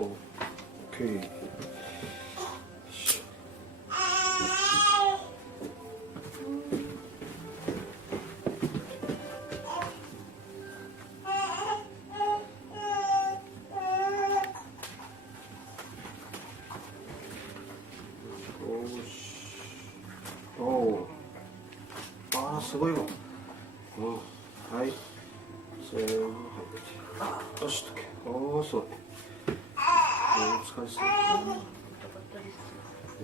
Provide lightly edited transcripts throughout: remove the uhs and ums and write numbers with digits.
オッケー。おお、ああすごいわ。うん、はい。せーの、はい。よし、とけ。おお、すごい。お疲れ様。ね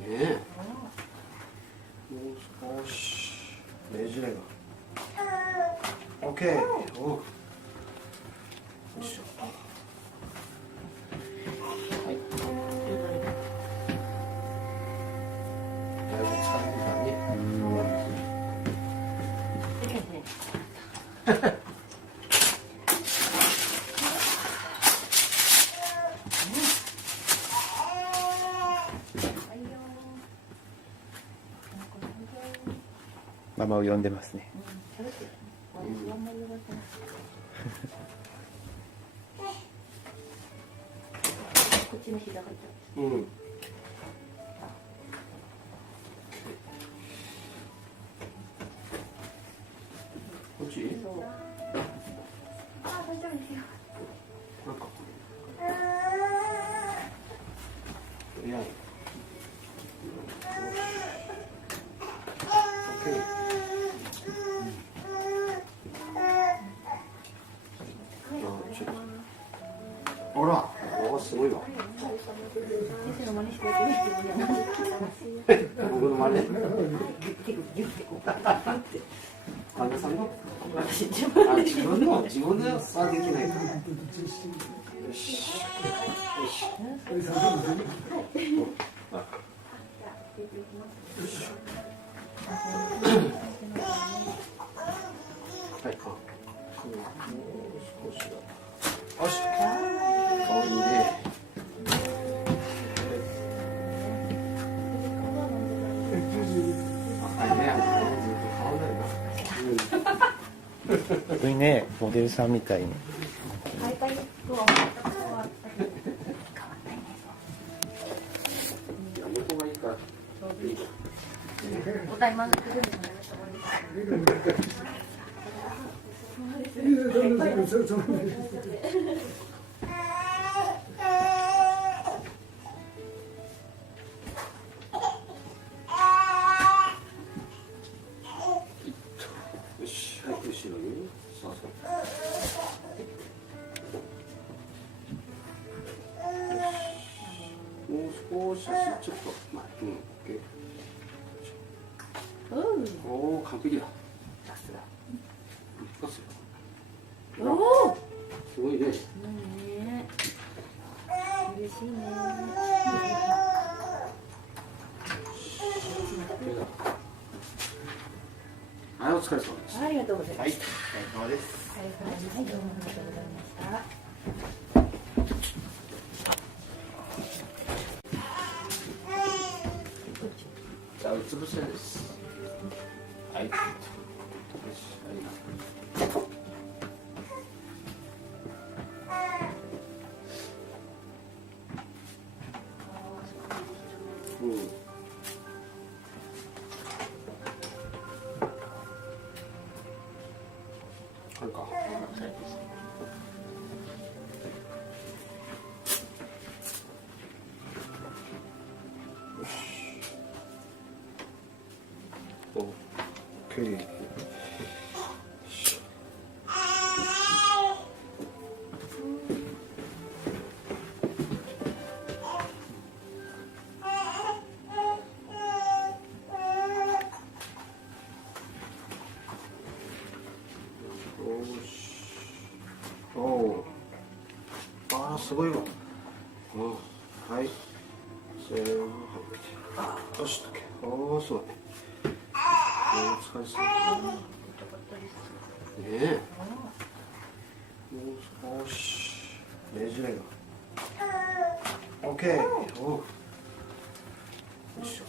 え。もう少し。ねじれが。オッケー。おお。よいしょ。はい。だいぶ疲れてたね。ママを呼んでますね。こっちの膝が痛い。うん。こっち？あ、大丈夫ですよ。なんか。いや。オッケー。ほら、おすごいわ。先生の真似してやってみて。僕の真似。ギュッてこう。患者さんの。私自自分ではできないから。よし。よし。はい。もう少しだ。よし。いいね。すごいね、モデルさんみたいに。横がいいから。お大満足ですよし、はい、後ろに。そうそう。もう少し、ちょっと、まあ、うん、オッケー。おお、完璧だ。さすが。一発よ。おお。すごいね。ねえ。嬉しいね。はい、お疲れ様です。ありがとうございます。はい、お疲れ様です。はい、どうもありがとうございました。じゃあ、うつ伏せです。はい。よし、ありがとう。うん。あるか。よし。オッケー。おお、ああすごいわ。うん、はい。せーの、はい。よし、とけ。おお、すごい。お疲れ様。ねえ。もう少し。ねじれが。オッケー。おう。よいしょ。